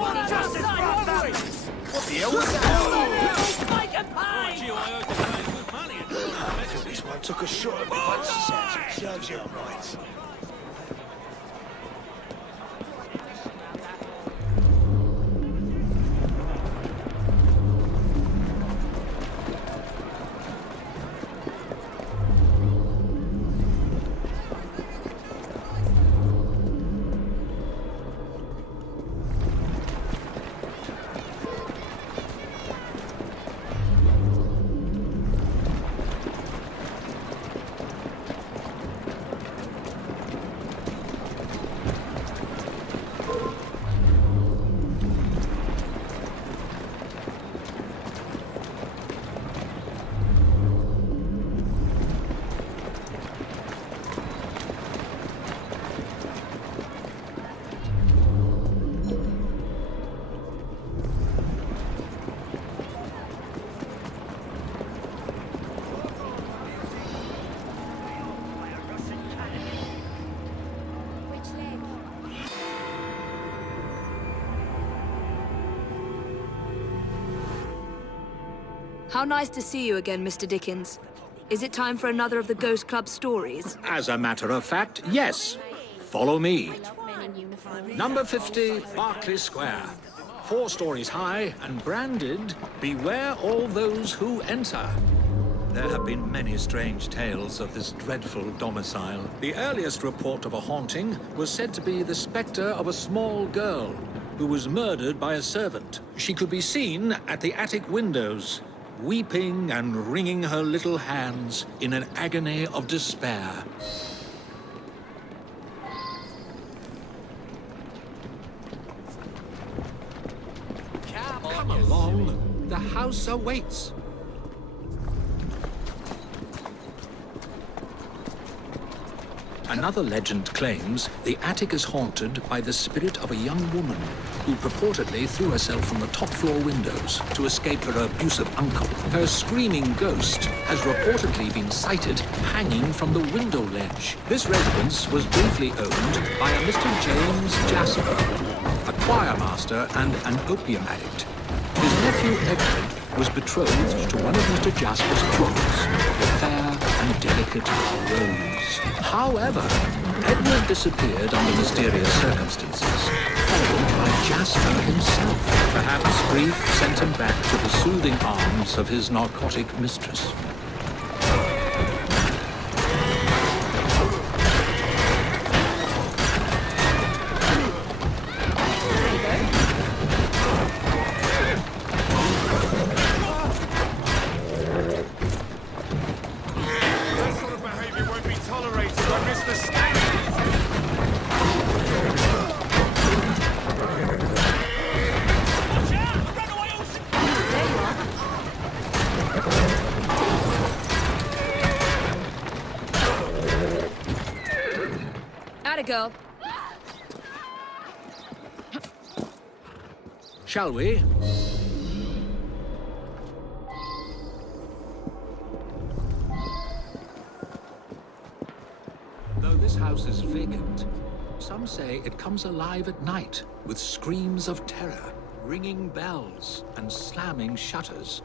want justice for our families! What the hell was that? Make a pay! Gee, I heard they're paying good money at I thought this one took a shot at me, but serves you right. How nice to see you again, Mr. Dickens. Is it time for another of the Ghost Club stories? As a matter of fact, yes. Follow me. Number 50, Berkeley Square. 4 stories high and branded, "Beware all those who enter." There have been many strange tales of this dreadful domicile. The earliest report of a haunting was said to be the spectre of a small girl who was murdered by a servant. She could be seen at the attic windows, weeping and wringing her little hands in an agony of despair. Come along, the house awaits. Another legend claims the attic is haunted by the spirit of a young woman who purportedly threw herself from the top floor windows to escape her abusive uncle. Her screaming ghost has reportedly been sighted hanging from the window ledge. This residence was briefly owned by a Mr. James Jasper, a choir master and an opium addict. His nephew Edward was betrothed to one of Mr. Jasper's daughters, the fair and delicate Rose. However, Edward disappeared under mysterious circumstances, followed by Jasper himself. Perhaps grief sent him back to the soothing arms of his narcotic mistress. Girl. Shall we? Though this house is vacant, some say it comes alive at night with screams of terror, ringing bells, and slamming shutters.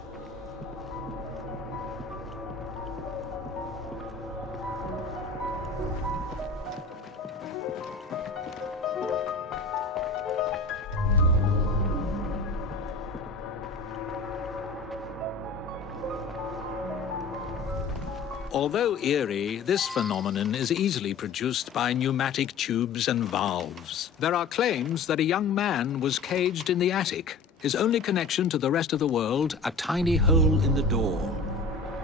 Although eerie, this phenomenon is easily produced by pneumatic tubes and valves. There are claims that a young man was caged in the attic, his only connection to the rest of the world a tiny hole in the door.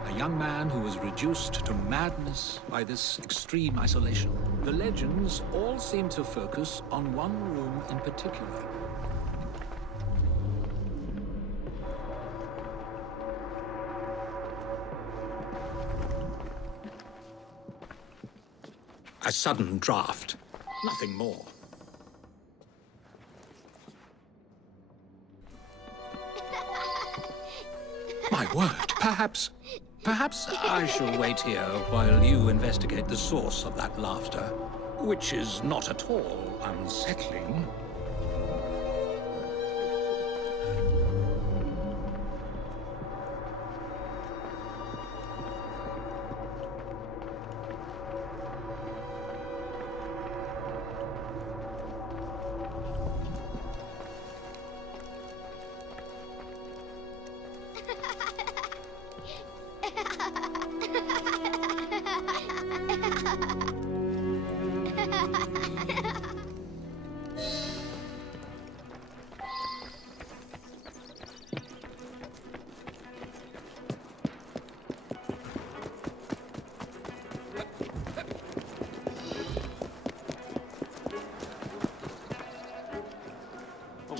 A young man who was reduced to madness by this extreme isolation. The legends all seem to focus on one room in particular. A sudden draft. Nothing more. My word. Perhaps I shall wait here while you investigate the source of that laughter, which is not at all unsettling.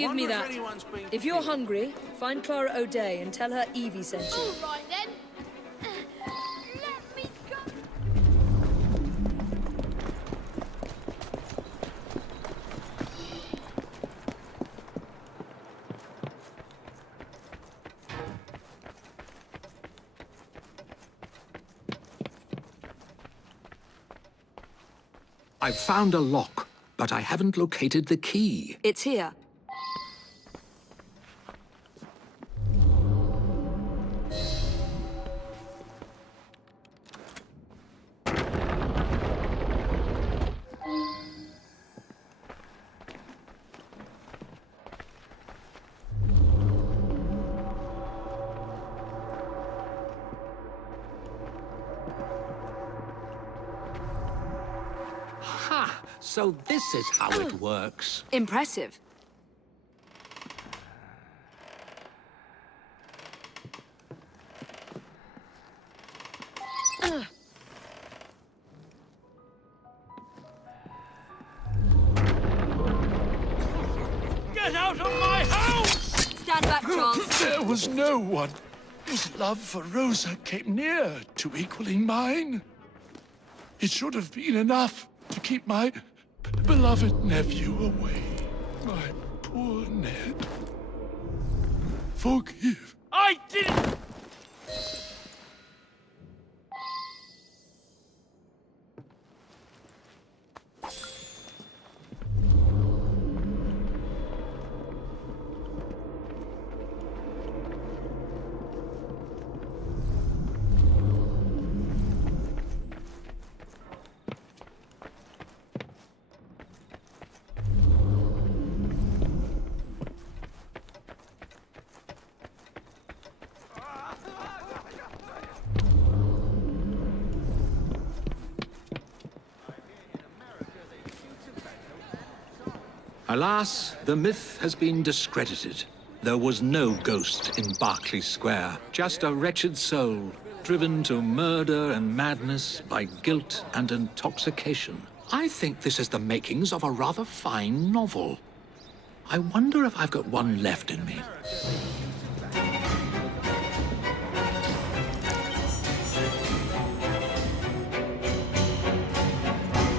Give me Wonder if that. anyone's been If you're hungry, find Clara O'Day and tell her Evie sent you. All right then. Let me go. I've found a lock, but I haven't located the key. It's here. Ha! So this is how it works. Impressive. Get out of my house! Stand back, Charles. There was no one whose love for Rosa came near to equaling mine. It should have been enough to keep my beloved nephew away. My poor Ned. Forgive. I didn't... Alas, the myth has been discredited. There was no ghost in Berkeley Square, just a wretched soul, driven to murder and madness by guilt and intoxication. I think this is the makings of a rather fine novel. I wonder if I've got one left in me.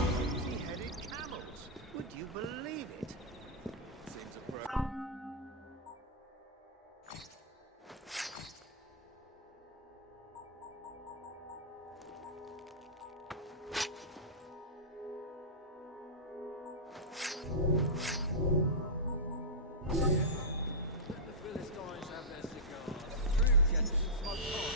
Empty-headed camels. Would you believe it? Seems a pro. Let the Philistines have their cigars. True gentlemen smoke on.